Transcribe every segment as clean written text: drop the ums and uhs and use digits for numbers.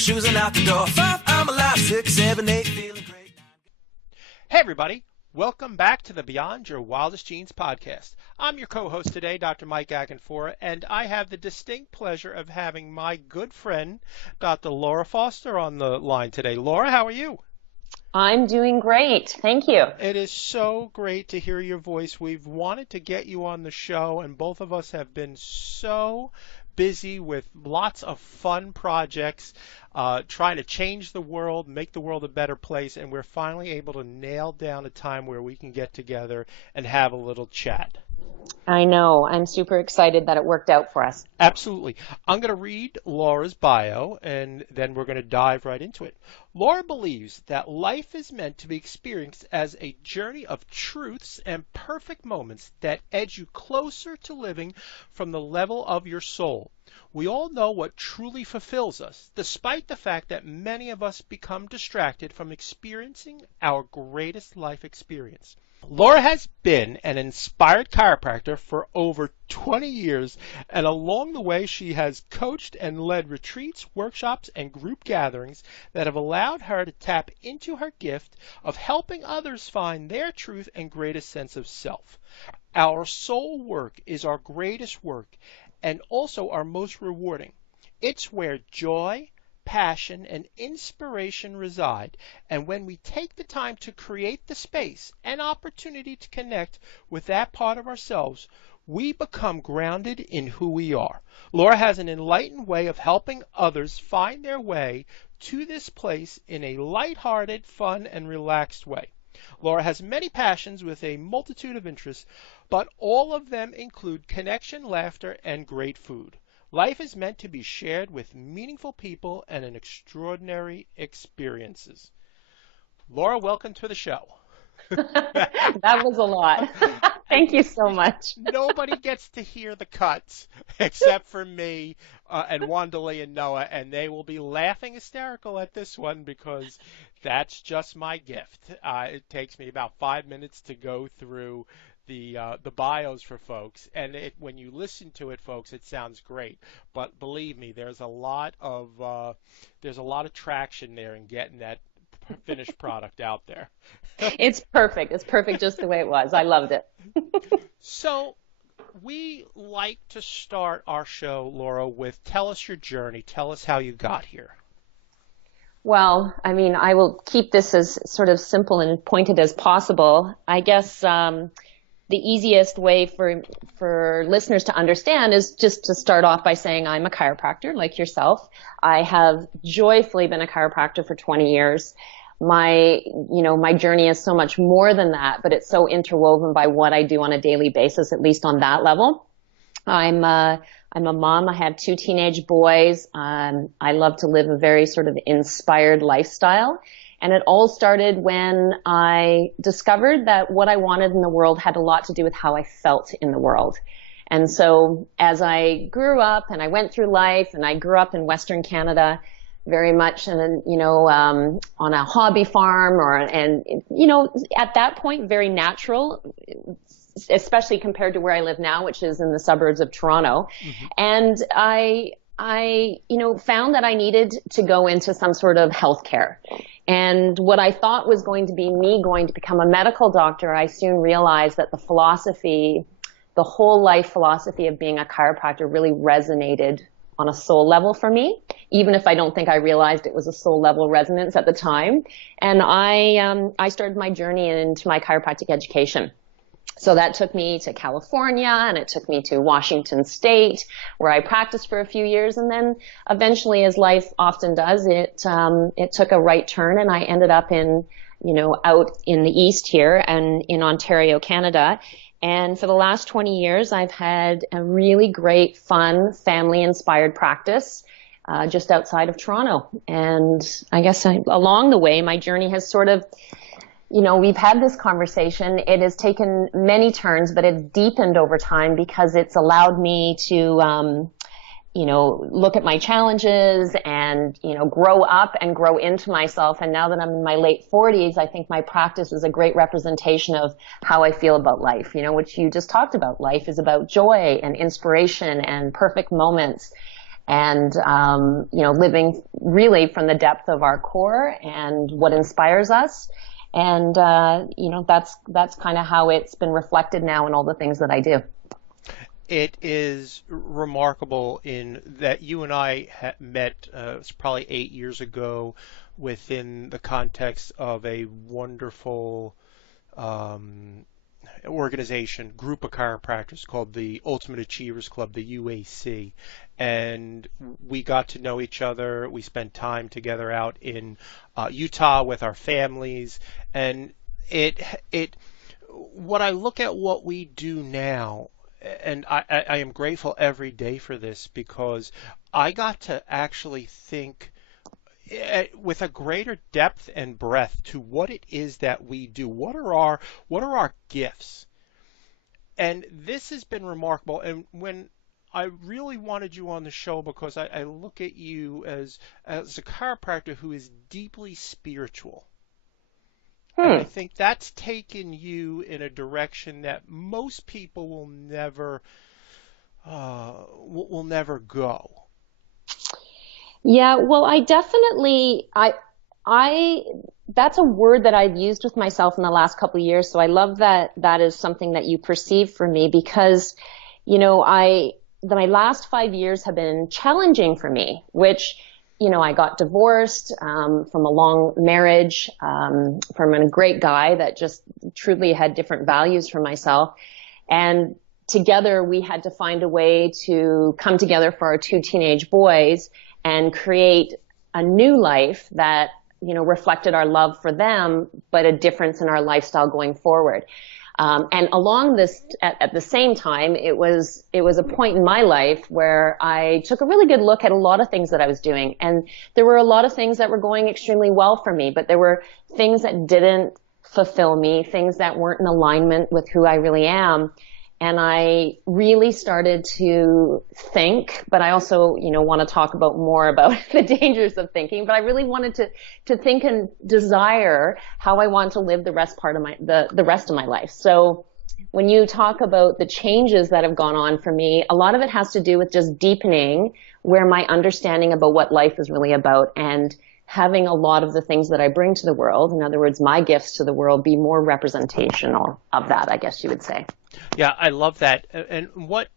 shoes and out the door. 5, I'm alive. 6, 7, 8, feeling great. Hey everybody, welcome back to the Beyond Your Wildest Genes podcast. I'm your co-host today, Dr. Mike Akinfora, and I have the distinct pleasure of having my good friend, Dr. Laura Foster, on the line today. Laura, how are you? I'm doing great. Thank you. It is so great to hear your voice. We've wanted to get you on the show, and both of us have been so busy with lots of fun projects, trying to change the world, make the world a better place, and we're finally able to nail down a time where we can get together and have a little chat. I know. I'm super excited that it worked out for us. Absolutely. I'm going to read Laura's bio, and then we're going to dive right into it. Laura believes that life is meant to be experienced as a journey of truths and perfect moments that edge you closer to living from the level of your soul. We all know what truly fulfills us, despite the fact that many of us become distracted from experiencing our greatest life experience. Laura has been an inspired chiropractor for over 20 years, and along the way she has coached and led retreats, workshops, and group gatherings that have allowed her to tap into her gift of helping others find their truth and greatest sense of self. Our soul work is our greatest work and also our most rewarding. It's where joy, passion, and inspiration reside, and when we take the time to create the space and opportunity to connect with that part of ourselves, we become grounded in who we are. Laura has an enlightened way of helping others find their way to this place in a lighthearted, fun, and relaxed way. Laura has many passions with a multitude of interests, but all of them include connection, laughter, and great food. Life is meant to be shared with meaningful people and in extraordinary experiences. Laura, welcome to the show. That was a lot. Thank you so much. Nobody gets to hear the cuts except for me and Wandalee and Noah, and they will be laughing hysterical at this one because that's just my gift. It takes me about 5 minutes to go through the bios for folks, and when you listen to it, folks, it sounds great. But believe me, there's a lot of traction there in getting that finished product out there. It's perfect. It's perfect just the way it was. I loved it. So we like to start our show, Laura, with tell us your journey. Tell us how you got here. Well, I mean, I will keep this as sort of simple and pointed as possible. I guess the easiest way for listeners to understand is just to start off by saying I'm a chiropractor like yourself. I have joyfully been a chiropractor for 20 years. My journey is so much more than that, but it's so interwoven by what I do on a daily basis, at least on that level. I'm a mom. I have 2 teenage boys. I love to live a very sort of inspired lifestyle. And it all started when I discovered that what I wanted in the world had a lot to do with how I felt in the world. And so as I grew up and I went through life, and I grew up in Western Canada, very much on a hobby farm, at that point, very natural, especially compared to where I live now, which is in the suburbs of Toronto. Mm-hmm. And I found that I needed to go into some sort of healthcare. And what I thought was going to be me going to become a medical doctor, I soon realized that the whole life philosophy of being a chiropractor really resonated on a soul level for me, even if I don't think I realized it was a soul level resonance at the time. And I started my journey into my chiropractic education. So that took me to California, and it took me to Washington State, where I practiced for a few years. And then eventually, as life often does, it took a right turn, and I ended up out in the East here and in Ontario, Canada. And for the last 20 years, I've had a really great, fun, family-inspired practice just outside of Toronto. And I guess along the way, my journey has sort of, we've had this conversation. It has taken many turns, but it's deepened over time because it's allowed me to, look at my challenges and, grow up and grow into myself. And now that I'm in my late 40s, I think my practice is a great representation of how I feel about life, which you just talked about. Life is about joy and inspiration and perfect moments. and, living really from the depth of our core and what inspires us. And, that's kind of how it's been reflected now in all the things that I do. It is remarkable in that you and I met, it's probably 8 years ago, within the context of a wonderful organization, group of chiropractors called the Ultimate Achievers Club, the UAC. And we got to know each other. We spent time together out in Utah with our families. And when I look at what we do now, and I am grateful every day for this, because I got to actually think with a greater depth and breadth to what it is that we do. What are our gifts? And this has been remarkable. And when I really wanted you on the show, because I look at you as a chiropractor who is deeply spiritual. And I think that's taken you in a direction that most people will never go. Yeah, well, that's a word that I've used with myself in the last couple of years. So I love that that is something that you perceive for me, because, my last 5 years have been challenging for me, which, I got divorced, from a long marriage, from a great guy that just truly had different values for myself. And together we had to find a way to come together for our 2 teenage boys and create a new life that, reflected our love for them, but a difference in our lifestyle going forward. And along this, at the same time, it was a point in my life where I took a really good look at a lot of things that I was doing. And there were a lot of things that were going extremely well for me, but there were things that didn't fulfill me, things that weren't in alignment with who I really am. And I really started to think, but I also, want to talk more about the dangers of thinking, but I really wanted to think and desire how I want to live the rest of my life. So when you talk about the changes that have gone on for me, a lot of it has to do with just deepening where my understanding about what life is really about, and having a lot of the things that I bring to the world, in other words, my gifts to the world, be more representational of that, I guess you would say. Yeah, I love that. And what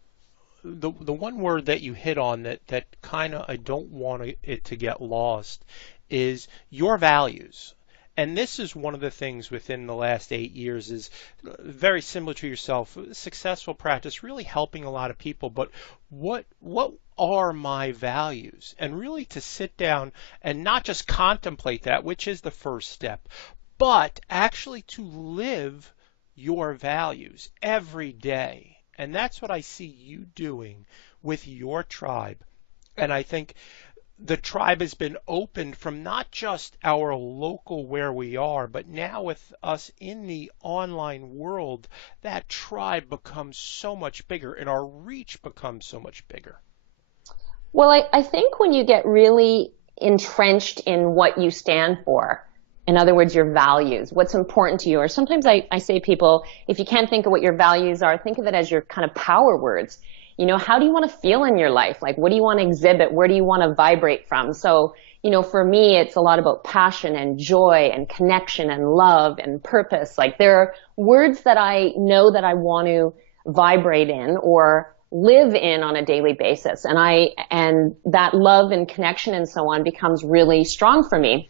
the one word that you hit on that kind of I don't want it to get lost is your values. And this is one of the things within the last 8 years is very similar to yourself, successful practice, really helping a lot of people. But what are my values? And really to sit down and not just contemplate that, which is the first step, but actually to live your values every day. And that's what I see you doing with your tribe. And I think the tribe has been opened from not just our local where we are, but now with us in the online world, that tribe becomes so much bigger and our reach becomes so much bigger. Well, I think when you get really entrenched in what you stand for, in other words, your values, what's important to you, or sometimes I say to people, if you can't think of what your values are, think of it as your kind of power words. How do you want to feel in your life? Like, what do you want to exhibit? Where do you want to vibrate from? So, for me, it's a lot about passion and joy and connection and love and purpose. Like, there are words that I know that I want to vibrate in or live in on a daily basis. And that love and connection and so on becomes really strong for me.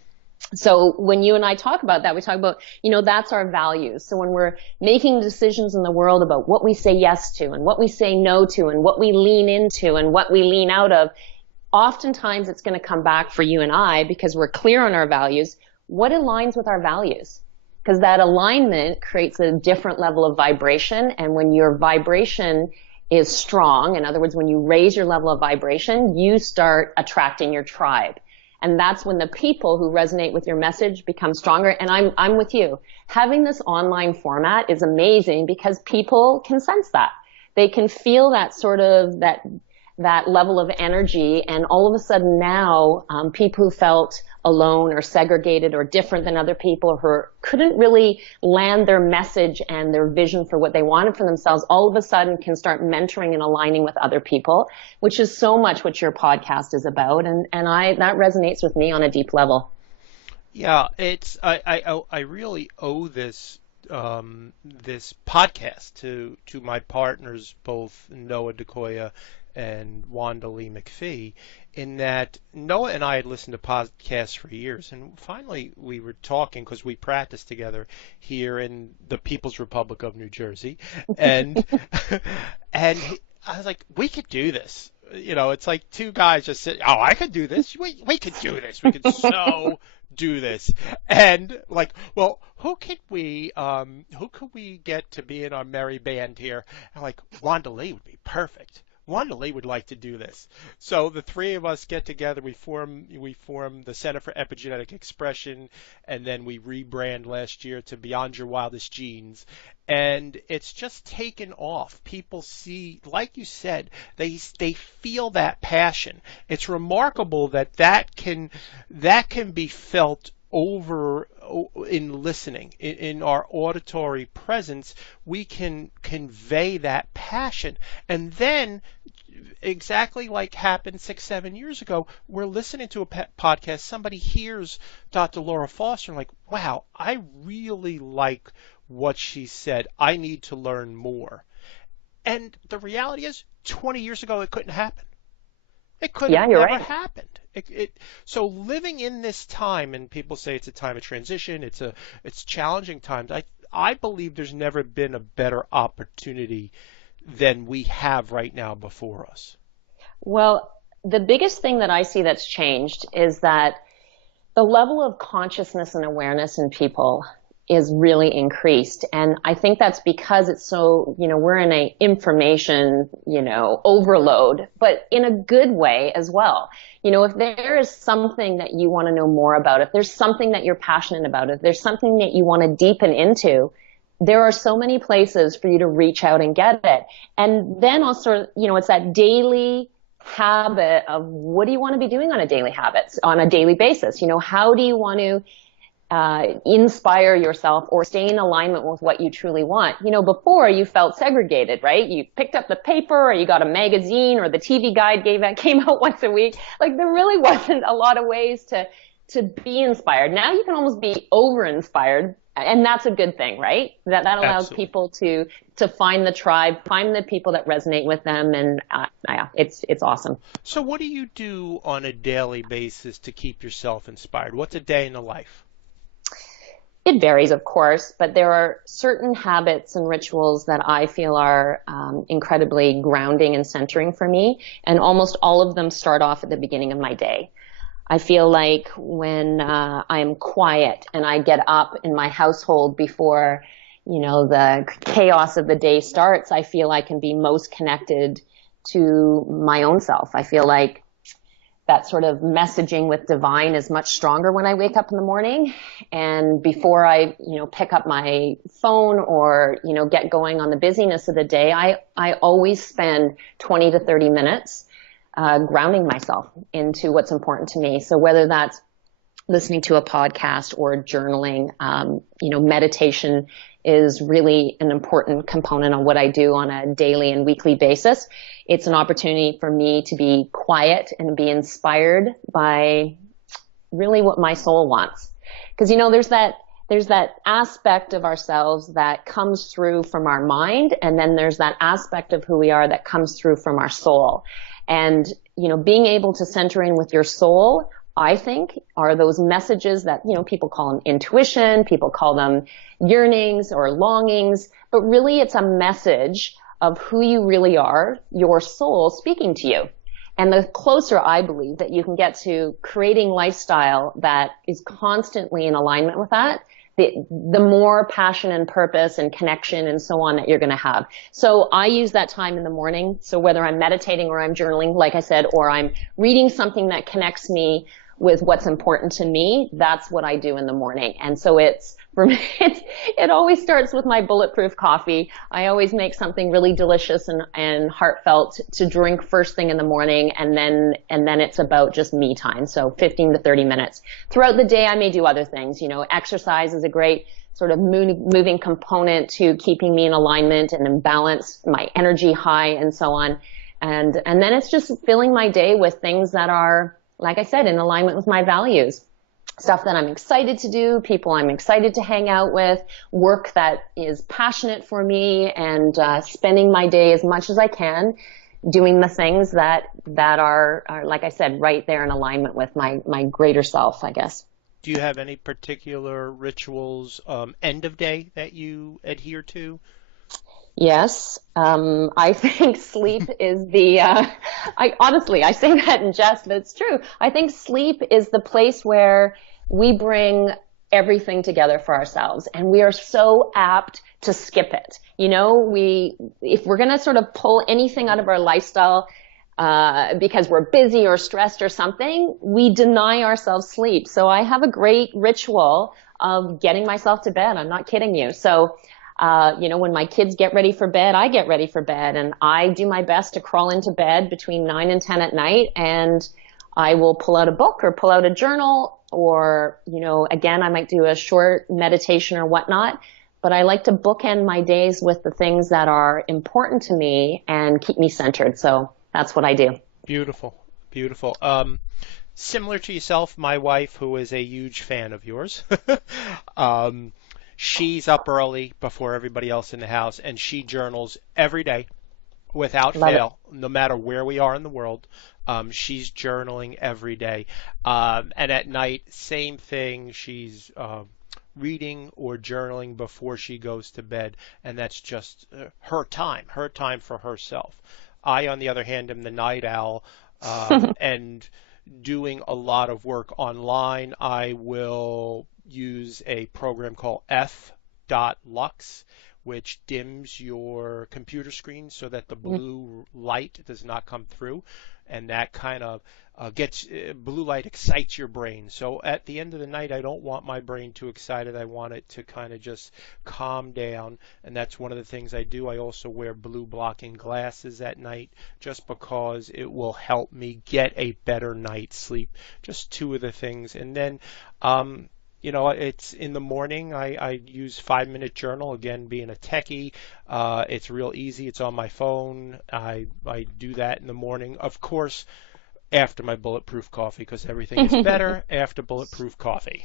So when you and I talk about that, we talk about, that's our values. So when we're making decisions in the world about what we say yes to and what we say no to and what we lean into and what we lean out of, oftentimes it's going to come back for you and I, because we're clear on our values, what aligns with our values. Because that alignment creates a different level of vibration. And when your vibration is strong, in other words, when you raise your level of vibration, you start attracting your tribe. And that's when the people who resonate with your message become stronger. And I'm with you. Having this online format is amazing because people can sense that. They can feel that sort of that that level of energy. And all of a sudden now, people who felt alone or segregated or different than other people, who couldn't really land their message and their vision for what they wanted for themselves, all of a sudden can start mentoring and aligning with other people, which is so much what your podcast is about. And that resonates with me on a deep level. Yeah, I really owe this this podcast to my partners, both Noah DeCoya and Wanda Lee McPhee, in that Noah and I had listened to podcasts for years, and finally we were talking because we practiced together here in the People's Republic of New Jersey, and and I was like, we could do this. You know, it's like two guys just sit. Oh, I could do this. We could do this. We could so do this. And like, well, who could we get to be in our merry band here? And like, Wanda Lee would be perfect. Wanda Lee would like to do this. So the three of us get together, we form the Center for Epigenetic Expression, and then we rebrand last year to Beyond Your Wildest Genes. And it's just taken off. People see, like you said, they feel that passion. It's remarkable that can be felt over in listening, in our auditory presence. We can convey that passion, and then exactly like happened 6-7 years ago, we're listening to a podcast, somebody hears Dr. Laura Foster and like, wow, I really like what she said, I need to learn more. And the reality is 20 years ago it couldn't happen. It could have never happened. So living in this time, and people say it's a time of transition, it's challenging times. I believe there's never been a better opportunity than we have right now before us. Well, the biggest thing that I see that's changed is that the level of consciousness and awareness in people is really increased. And I think that's because it's so, we're in a information, overload, but in a good way as well. If there is something that you want to know more about, if there's something that you're passionate about, if there's something that you want to deepen into, there are so many places for you to reach out and get it. And then also, it's that daily habit of what do you want to be doing on a daily basis? How do you want to inspire yourself or stay in alignment with what you truly want? Before you felt segregated, right? You picked up the paper or you got a magazine or the TV guide came out once a week. Like there really wasn't a lot of ways to be inspired. Now you can almost be over-inspired, and that's a good thing, right? That allows Absolutely. people to find the tribe, find the people that resonate with them, and it's awesome. So what do you do on a daily basis to keep yourself inspired? What's a day in the life? It varies, of course, but there are certain habits and rituals that I feel are incredibly grounding and centering for me, and almost all of them start off at the beginning of my day. I feel like when I'm quiet and I get up in my household before, the chaos of the day starts, I feel I can be most connected to my own self. I feel like that sort of messaging with divine is much stronger when I wake up in the morning. And before I, pick up my phone or, get going on the busyness of the day, I always spend 20 to 30 minutes grounding myself into what's important to me. So whether that's listening to a podcast or journaling, meditation is really an important component on what I do on a daily and weekly basis. It's an opportunity for me to be quiet and be inspired by really what my soul wants. Because, there's that aspect of ourselves that comes through from our mind, and then there's that aspect of who we are that comes through from our soul. And, being able to center in with your soul, I think, are those messages that, people call them intuition, people call them yearnings or longings, but really it's a message of who you really are, your soul speaking to you. And the closer I believe that you can get to creating lifestyle that is constantly in alignment with that, the more passion and purpose and connection and so on that you're going to have. So I use that time in the morning. So whether I'm meditating or I'm journaling, like I said, or I'm reading something that connects me with what's important to me, that's what I do in the morning. And so for me, it's it always starts with my bulletproof coffee. I always make something really delicious and heartfelt to drink first thing in the morning, and then it's about just me time. So 15 to 30 minutes. Throughout the day, I may do other things. Exercise is a great sort of moving component to keeping me in alignment and in balance, my energy high, and so on. And then it's just filling my day with things that are, like I said, in alignment with my values. Stuff that I'm excited to do, people I'm excited to hang out with, work that is passionate for me, and spending my day as much as I can doing the things that are, like I said, right there in alignment with my greater self, I guess. Do you have any particular rituals, end of day, that you adhere to? Yes. I think sleep is I say that in jest, but it's true. I think sleep is the place where we bring everything together for ourselves, and we are so apt to skip it. If we're going to sort of pull anything out of our lifestyle, because we're busy or stressed or something, we deny ourselves sleep. So I have a great ritual of getting myself to bed. I'm not kidding you. So when my kids get ready for bed, I get ready for bed, and I do my best to crawl into bed between 9 and 10 at night, and I will pull out a book or pull out a journal, or, again, I might do a short meditation or whatnot, but I like to bookend my days with the things that are important to me and keep me centered. So that's what I do. Beautiful. Beautiful. Similar to yourself, my wife, who is a huge fan of yours, she's up early before everybody else in the house, and she journals every day without fail, no matter where we are in the world. She's journaling every day. And at night, same thing. She's reading or journaling before she goes to bed, and that's just her time for herself. I, on the other hand, am the night owl, and doing a lot of work online. I will use a program called f.lux, which dims your computer screen so that the blue light does not come through, and that kind of gets blue light excites your brain. So at the end of the night, I don't want my brain too excited. I want it to kind of just calm down, and that's one of the things I do. I also wear blue blocking glasses at night just because it will help me get a better night's sleep. Just two of the things. And then it's in the morning. I use 5-minute journal. Again, being a techie, it's real easy. It's on my phone. I do that in the morning. Of course, after my bulletproof coffee, because everything is better after bulletproof coffee.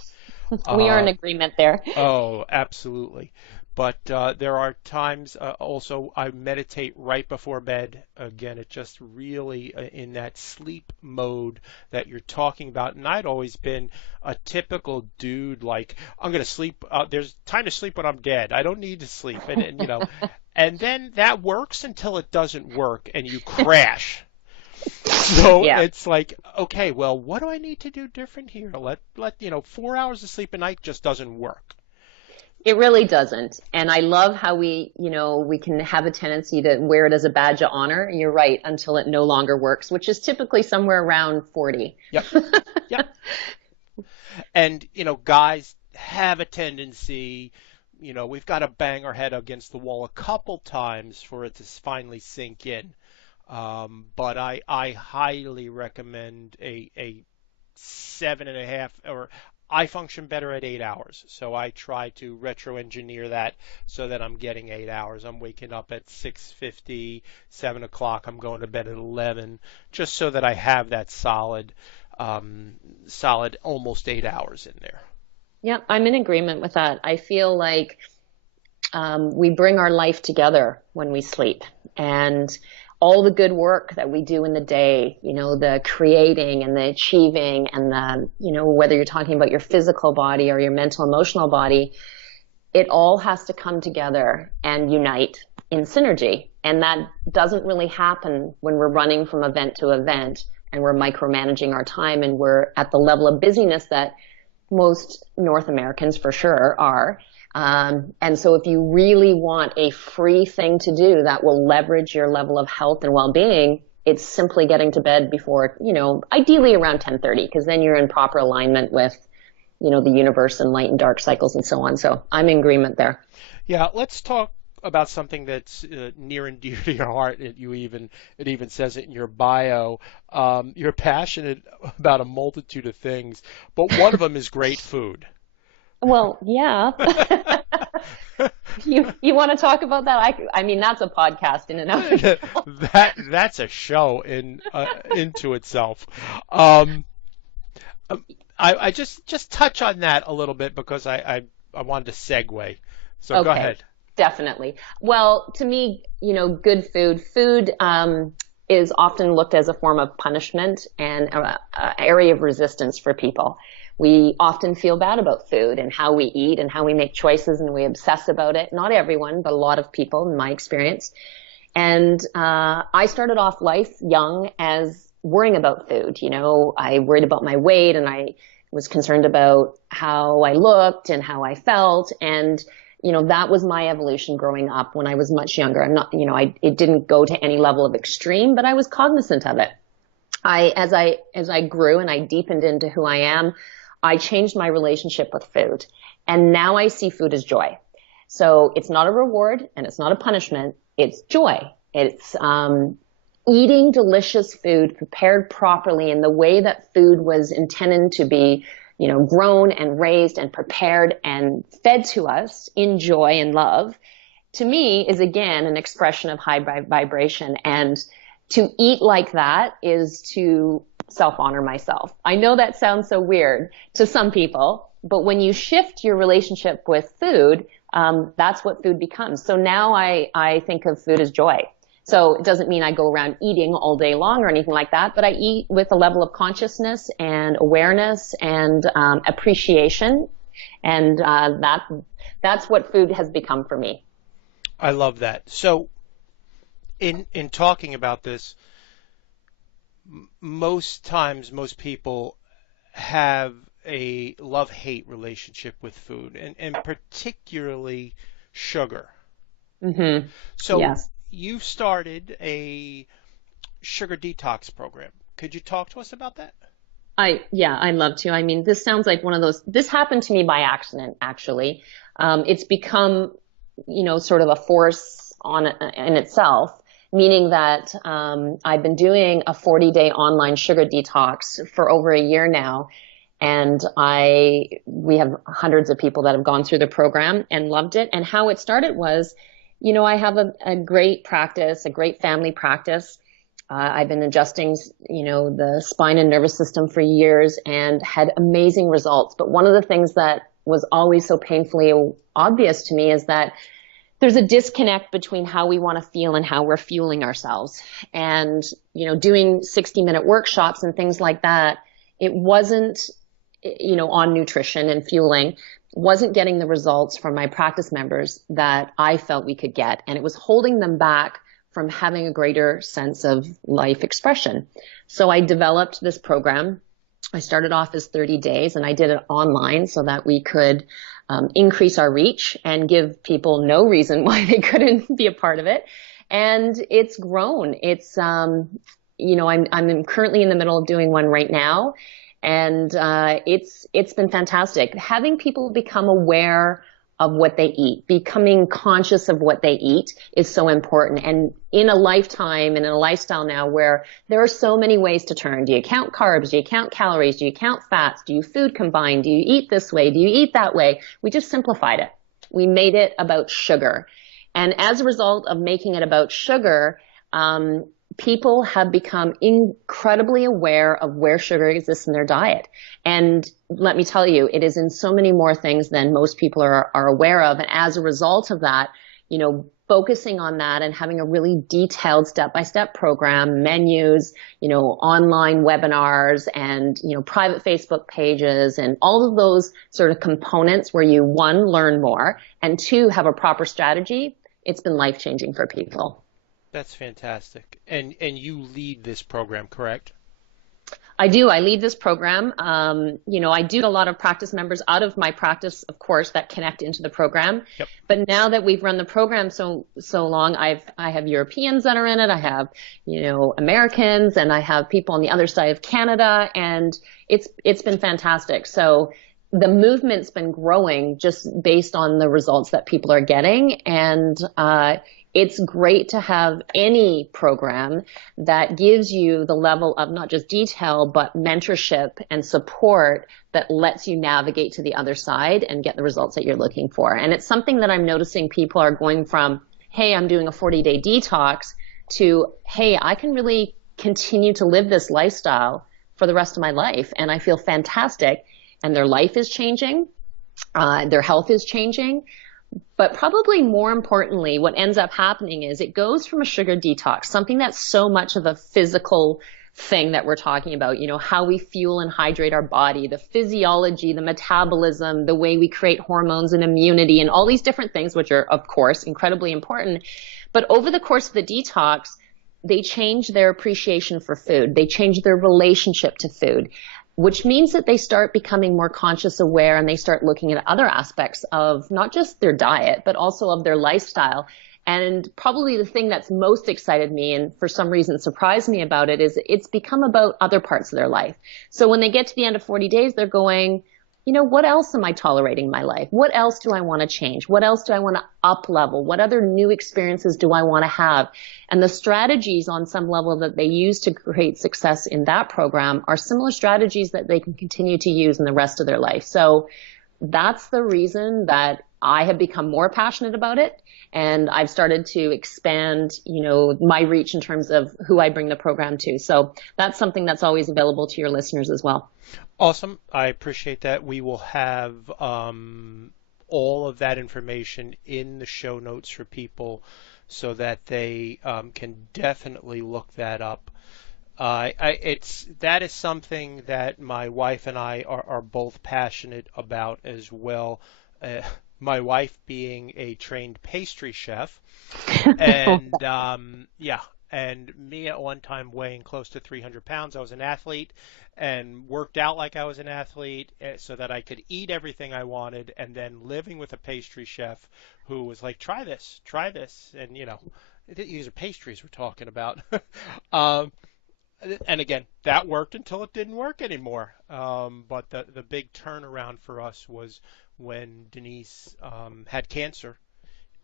We are in agreement there. Oh, absolutely. But there are times also I meditate right before bed. Again, it just really in that sleep mode that you're talking about. And I'd always been a typical dude, like, I'm going to sleep. There's time to sleep when I'm dead. I don't need to sleep. And and then that works until it doesn't work and you crash. So It's like, okay, well, what do I need to do different here? Let 4 hours of sleep a night just doesn't work. It really doesn't. And I love how we can have a tendency to wear it as a badge of honor. You're right, until it no longer works, which is typically somewhere around 40. Yep. Yep. And, guys have a tendency, we've got to bang our head against the wall a couple times for it to finally sink in. But I highly recommend a 7.5, or I function better at 8 hours. So I try to retro-engineer that so that I'm getting 8 hours. I'm waking up at 6:50, 7 o'clock. I'm going to bed at 11, just so that I have that solid almost 8 hours in there. Yeah, I'm in agreement with that. I feel like we bring our life together when we sleep, and all the good work that we do in the day, the creating and the achieving and the, whether you're talking about your physical body or your mental, emotional body, it all has to come together and unite in synergy. And that doesn't really happen when we're running from event to event and we're micromanaging our time and we're at the level of busyness that most North Americans for sure are. And so if you really want a free thing to do that will leverage your level of health and well-being, it's simply getting to bed before, ideally around 10:30, because then you're in proper alignment with the universe and light and dark cycles and so on. So I'm in agreement there. Yeah, let's talk about something that's near and dear to your heart. It even says it in your bio. You're passionate about a multitude of things, but one of them is great food. Well, yeah. You want to talk about that? I mean, that's a podcast in and of. That's a show into itself. I just touch on that a little bit because I wanted to segue. So Okay. Go ahead. Definitely. Well, to me, good food is often looked as a form of punishment and an area of resistance for people. We often feel bad about food and how we eat and how we make choices, and we obsess about it. Not everyone, but a lot of people in my experience. And I started off life young as worrying about food. I worried about my weight, and I was concerned about how I looked and how I felt. And that was my evolution growing up when I was much younger. I'm not, it didn't go to any level of extreme, but I was cognizant of it. As I grew and I deepened into who I am, I changed my relationship with food. And now I see food as joy. So it's not a reward and it's not a punishment. It's joy. It's, eating delicious food prepared properly in the way that food was intended to be grown and raised and prepared and fed to us in joy and love, to me is again an expression of high vibration. And to eat like that is to self-honor myself. I know that sounds so weird to some people, but when you shift your relationship with food, that's what food becomes. So now I think of food as joy. So it doesn't mean I go around eating all day long or anything like that, but I eat with a level of consciousness and awareness and appreciation. And that's what food has become for me. I love that. So in talking about this, most times, most people have a love-hate relationship with food, and particularly sugar. Mm-hmm. So yes. You've started a sugar detox program. Could you talk to us about that? I'd love to. I mean, this sounds like one of those, this happened to me by accident, actually. It's become, sort of a force in itself, meaning that, I've been doing a 40-day online sugar detox for over a year now. And we have hundreds of people that have gone through the program and loved it. And how it started was, I have a great practice, a great family practice. I've been adjusting, the spine and nervous system for years and had amazing results. But one of the things that was always so painfully obvious to me is that there's a disconnect between how we want to feel and how we're fueling ourselves. And, doing 60-minute workshops and things like that, it wasn't, on nutrition and fueling, wasn't getting the results from my practice members that I felt we could get. And it was holding them back from having a greater sense of life expression. So I developed this program. I started off as 30 days and I did it online so that we could increase our reach and give people no reason why they couldn't be a part of it. And it's grown. It's, I'm currently in the middle of doing one right now. And it's been fantastic. Having people become aware of what they eat, becoming conscious of what they eat is so important. And in a lifetime and in a lifestyle now where there are so many ways to turn. Do you count carbs? Do you count calories? Do you count fats? Do you food combine? Do you eat this way? Do you eat that way? We just simplified it. We made it about sugar. And as a result of making it about sugar, people have become incredibly aware of where sugar exists in their diet. And let me tell you, it is in so many more things than most people are aware of. And as a result of that, focusing on that and having a really detailed step-by-step program, menus, online webinars and, private Facebook pages and all of those sort of components where you, one, learn more and two, have a proper strategy. It's been life-changing for people. That's fantastic. And you lead this program, correct? I do. I lead this program. I do a lot of practice members out of my practice, of course, that connect into the program. Yep. But now that we've run the program so long, I have Europeans that are in it. I have, Americans, and I have people on the other side of Canada, and it's been fantastic. So the movement's been growing just based on the results that people are getting. And it's great to have any program that gives you the level of not just detail, but mentorship and support that lets you navigate to the other side and get the results that you're looking for. And it's something that I'm noticing people are going from, hey, I'm doing a 40-day detox, to, hey, I can really continue to live this lifestyle for the rest of my life. And I feel fantastic. And their life is changing. Their health is changing. But probably more importantly, what ends up happening is it goes from a sugar detox, something that's so much of a physical thing that we're talking about, you know, how we fuel and hydrate our body, the physiology, the metabolism, the way we create hormones and immunity and all these different things, which are, of course, incredibly important. But over the course of the detox, they change their appreciation for food. They change their relationship to food, which means that they start becoming more conscious, aware, and they start looking at other aspects of not just their diet, but also of their lifestyle. And probably the thing that's most excited me and for some reason surprised me about it is it's become about other parts of their life. So when they get to the end of 40 days, they're going, you know, what else am I tolerating in my life? What else do I want to change? What else do I want to up level? What other new experiences do I want to have? And the strategies on some level that they use to create success in that program are similar strategies that they can continue to use in the rest of their life. So that's the reason that I have become more passionate about it. And I've started to expand, you know, my reach in terms of who I bring the program to. So that's something that's always available to your listeners as well. Awesome. I appreciate that. We will have all of that information in the show notes for people so that they can definitely look that up. That is something that my wife and I are both passionate about as well. My wife being a trained pastry chef, and and me at one time weighing close to 300 pounds. I was an athlete and worked out like I was an athlete so that I could eat everything I wanted, and then living with a pastry chef who was like, try this, and you know, these are pastries we're talking about. And again, that worked until it didn't work anymore. But the big turnaround for us was when Denise had cancer,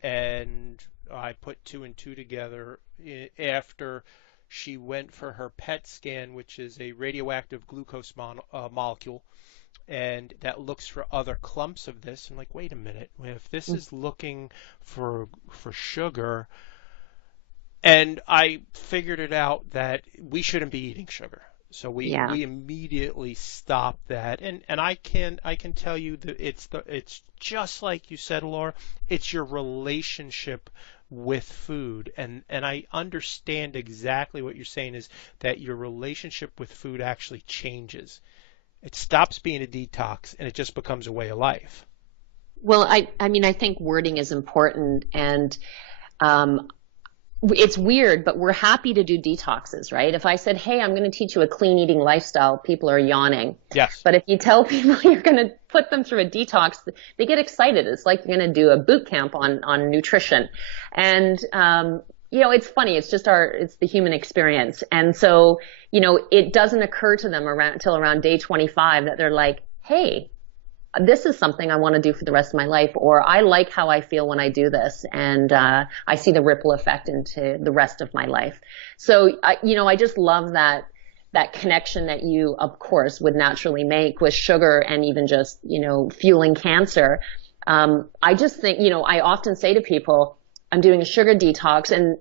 and I put two and two together after she went for her PET scan, which is a radioactive glucose molecule, and that looks for other clumps of this. I'm like, wait a minute, if this is looking for sugar, and I figured it out that we shouldn't be eating sugar. So we immediately stopped that, and I can tell you that it's just like you said, Laura. It's your relationship with food, and I understand exactly what you're saying is that your relationship with food actually changes. It stops being a detox, and it just becomes a way of life. Well, I mean, I think wording is important, and it's weird, but we're happy to do detoxes, right? If I said, hey, I'm going to teach you a clean eating lifestyle, people are yawning. Yes. But if you tell people you're going to put them through a detox, they get excited. It's like you're going to do a boot camp on nutrition. And, you know, it's funny. It's just it's the human experience. And so, you know, it doesn't occur to them until around day 25 that they're like, hey, this is something I want to do for the rest of my life, or I like how I feel when I do this, and I see the ripple effect into the rest of my life. So, I just love that connection that you, of course, would naturally make with sugar and even just, you know, fueling cancer. I just think, you know, I often say to people, I'm doing a sugar detox, and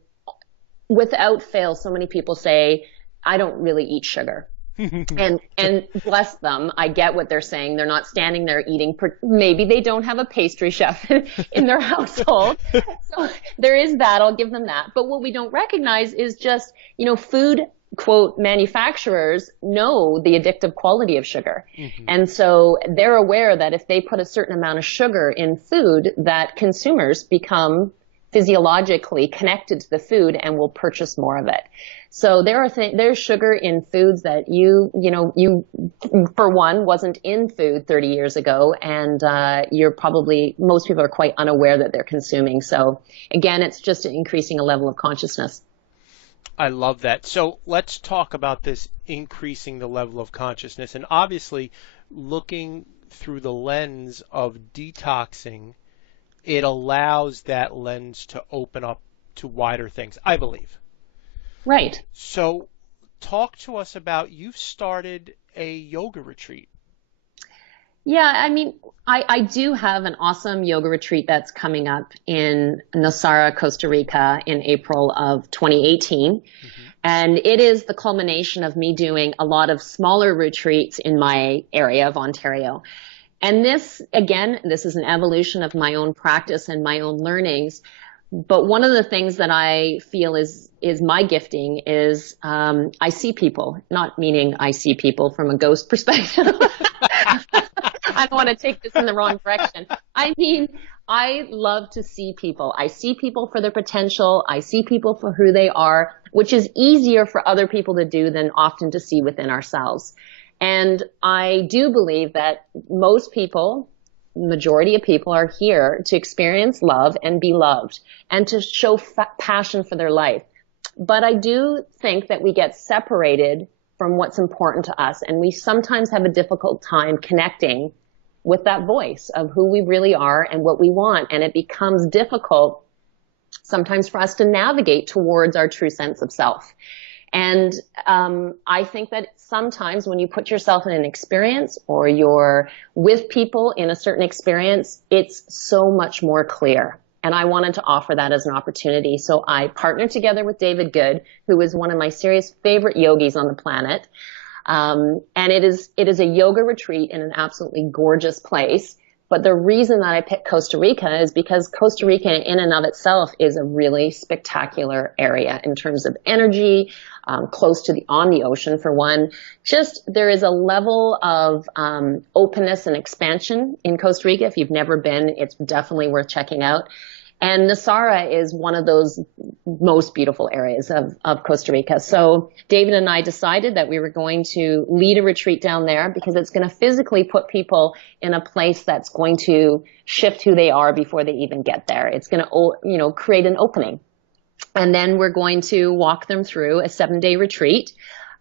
without fail, so many people say, I don't really eat sugar. and bless them, I get what they're saying. They're not standing there eating. Maybe they don't have a pastry chef in their household. So there is that. I'll give them that. But what we don't recognize is just, you know, food, quote, manufacturers know the addictive quality of sugar. Mm-hmm. And so they're aware that if they put a certain amount of sugar in food, that consumers become physiologically connected to the food and will purchase more of it. So there's sugar in foods that you for one wasn't in food 30 years ago, and most people are quite unaware that they're consuming. So again, it's just increasing a level of consciousness. I love that. So let's talk about this increasing the level of consciousness, and obviously looking through the lens of detoxing, it allows that lens to open up to wider things, I believe. Right. So talk to us about, you've started a yoga retreat. Yeah, I mean, I do have an awesome yoga retreat that's coming up in Nosara, Costa Rica in April of 2018. Mm-hmm. And it is the culmination of me doing a lot of smaller retreats in my area of Ontario. And this, again, this is an evolution of my own practice and my own learnings. But one of the things that I feel is my gifting is I see people, not meaning I see people from a ghost perspective. I don't want to take this in the wrong direction. I mean, I love to see people. I see people for their potential. I see people for who they are, which is easier for other people to do than often to see within ourselves. And I do believe that most people, majority of people, are here to experience love and be loved and to show passion for their life. But I do think that we get separated from what's important to us, and we sometimes have a difficult time connecting with that voice of who we really are and what we want. And it becomes difficult sometimes for us to navigate towards our true sense of self. And I think that sometimes when you put yourself in an experience or you're with people in a certain experience, it's so much more clear. And I wanted to offer that as an opportunity. So I partnered together with David Good, who is one of my serious favorite yogis on the planet. And it is a yoga retreat in an absolutely gorgeous place. But the reason that I picked Costa Rica is because Costa Rica in and of itself is a really spectacular area in terms of energy, close to on the ocean for one. Just there is a level of openness and expansion in Costa Rica. If you've never been, it's definitely worth checking out. And Nosara is one of those most beautiful areas of Costa Rica. So David and I decided that we were going to lead a retreat down there because it's going to physically put people in a place that's going to shift who they are before they even get there. It's going to, create an opening. And then we're going to walk them through a 7-day retreat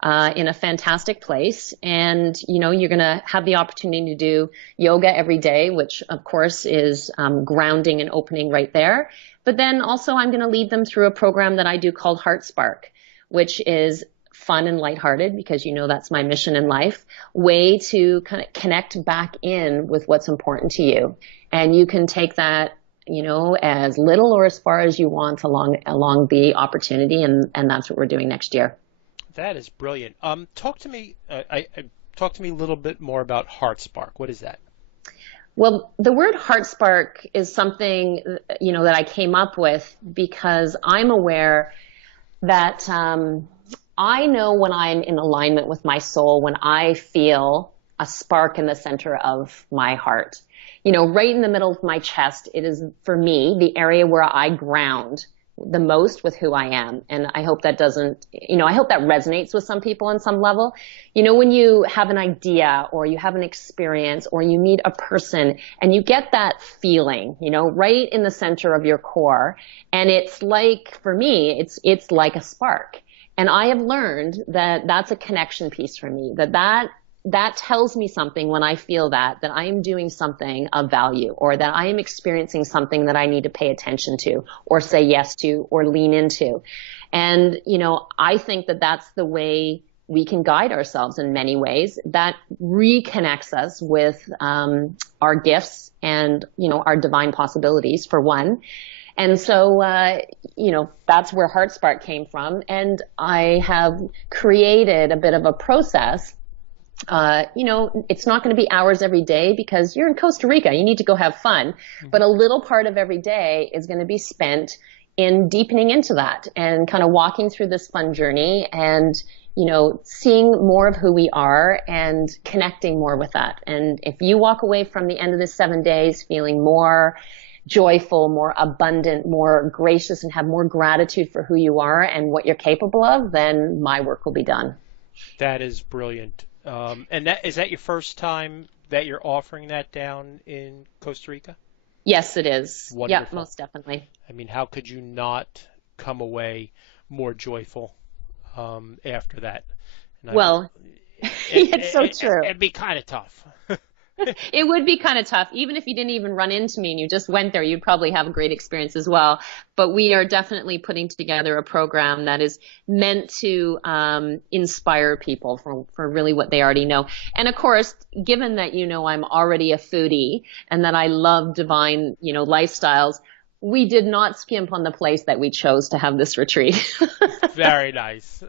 in a fantastic place. And, you're going to have the opportunity to do yoga every day, which of course is grounding and opening right there. But then also I'm going to lead them through a program that I do called Heart Spark, which is fun and lighthearted because that's my mission in life, way to kind of connect back in with what's important to you. And you can take that as little or as far as you want along the opportunity. And that's what we're doing next year. That is brilliant. Talk to me a little bit more about Heart Spark. What is that? Well, the word Heart Spark is something, that I came up with because I'm aware that I know when I'm in alignment with my soul, when I feel a spark in the center of my heart. Right in the middle of my chest, it is, for me, the area where I ground the most with who I am. And I hope that I hope that resonates with some people on some level. When you have an idea or you have an experience or you meet a person and you get that feeling, right in the center of your core. And it's like, for me, it's like a spark. And I have learned that that's a connection piece for me, that tells me something when I feel that I am doing something of value or that I am experiencing something that I need to pay attention to or say yes to or lean into. And, I think that that's the way we can guide ourselves in many ways. That reconnects us with our gifts and, our divine possibilities, for one. And so, that's where Heart Spark came from. And I have created a bit of a process. It's not going to be hours every day because you're in Costa Rica. You need to go have fun. Mm-hmm. But a little part of every day is going to be spent in deepening into that and kind of walking through this fun journey and, seeing more of who we are and connecting more with that. And if you walk away from the end of the 7 days feeling more joyful, more abundant, more gracious, and have more gratitude for who you are and what you're capable of, then my work will be done. That is brilliant. And is that your first time that you're offering that down in Costa Rica? Yes, it is. Wonderful. Yeah, most definitely. I mean, how could you not come away more joyful after that? And well, it's so true. It'd be kind of tough. It would be kind of tough. Even if you didn't even run into me and you just went there, you'd probably have a great experience as well. But we are definitely putting together a program that is meant to inspire people for really what they already know. And of course, given that I'm already a foodie and that I love divine, lifestyles, we did not skimp on the place that we chose to have this retreat. Very nice.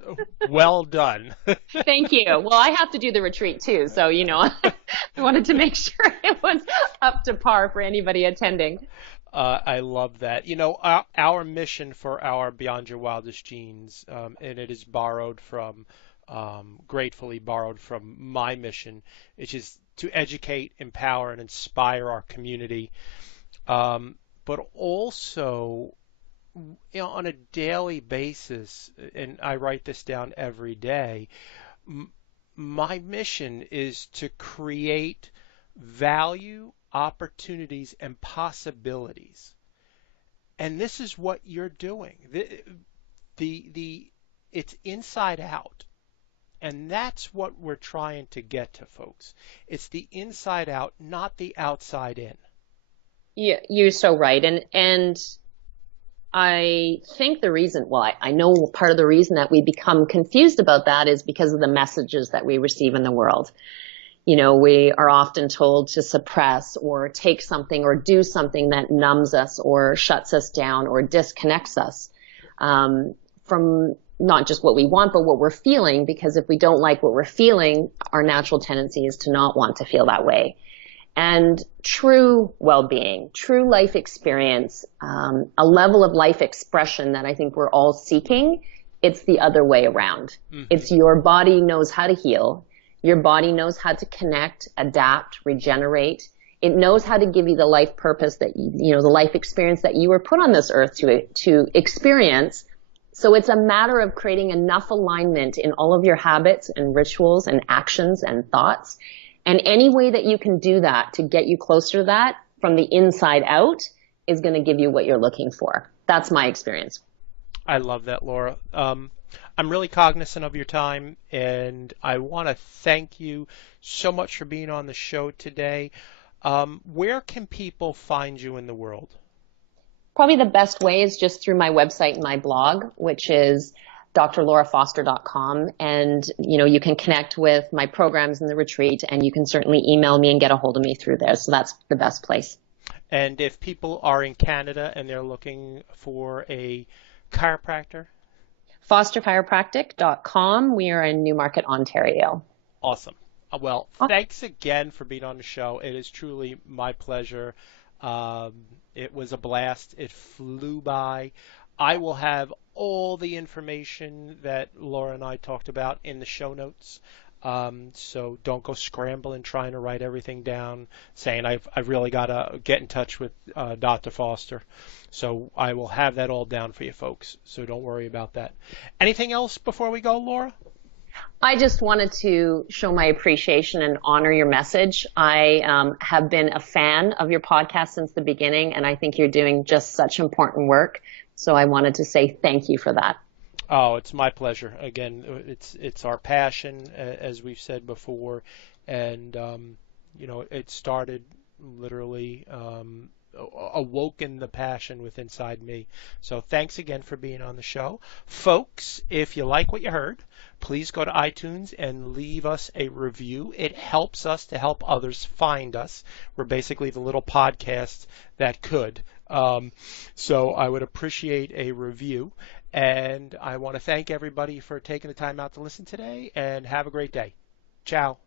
Well done. Thank you. Well, I have to do the retreat too, so I wanted to make sure it was up to par for anybody attending. I love that. Our mission for our Beyond Your Wildest Dreams, and it is gratefully borrowed from my mission, which is to educate, empower, and inspire our community. But also, on a daily basis, and I write this down every day, my mission is to create value, opportunities, and possibilities. And this is what you're doing. It's inside out. And that's what we're trying to get to, folks. It's the inside out, not the outside in. Yeah, you're so right. And I think I know part of the reason that we become confused about that is because of the messages that we receive in the world. We are often told to suppress or take something or do something that numbs us or shuts us down or disconnects us from not just what we want, but what we're feeling, because if we don't like what we're feeling, our natural tendency is to not want to feel that way. And true well-being, true life experience, a level of life expression that I think we're all seeking, it's the other way around. Mm-hmm. It's your body knows how to heal. Your body knows how to connect, adapt, regenerate. It knows how to give you the life purpose that, the life experience that you were put on this earth to experience. So it's a matter of creating enough alignment in all of your habits and rituals and actions and thoughts. And any way that you can do that to get you closer to that from the inside out is going to give you what you're looking for. That's my experience. I love that, Laura. I'm really cognizant of your time, and I want to thank you so much for being on the show today. Where can people find you in the world? Probably the best way is just through my website and my blog, which is drlaurafoster.com. And, you can connect with my programs in the retreat, and you can certainly email me and get a hold of me through there. So that's the best place. And if people are in Canada and they're looking for a chiropractor? fosterchiropractic.com. We are in Newmarket, Ontario. Awesome. Well, thanks again for being on the show. It is truly my pleasure. It was a blast. It flew by. I will have all the information that Laura and I talked about in the show notes. So don't go scrambling trying to write everything down, saying I've really got to get in touch with Dr. Foster. So I will have that all down for you folks. So don't worry about that. Anything else before we go, Laura? I just wanted to show my appreciation and honor your message. I have been a fan of your podcast since the beginning, and I think you're doing just such important work. So I wanted to say thank you for that. Oh, it's my pleasure. Again, it's our passion, as we've said before, and it started literally awoken the passion within inside me. So thanks again for being on the show, folks. If you like what you heard, please go to iTunes and leave us a review. It helps us to help others find us. We're basically the little podcast that could. So I would appreciate a review. And I want to thank everybody for taking the time out to listen today, and have a great day. Ciao.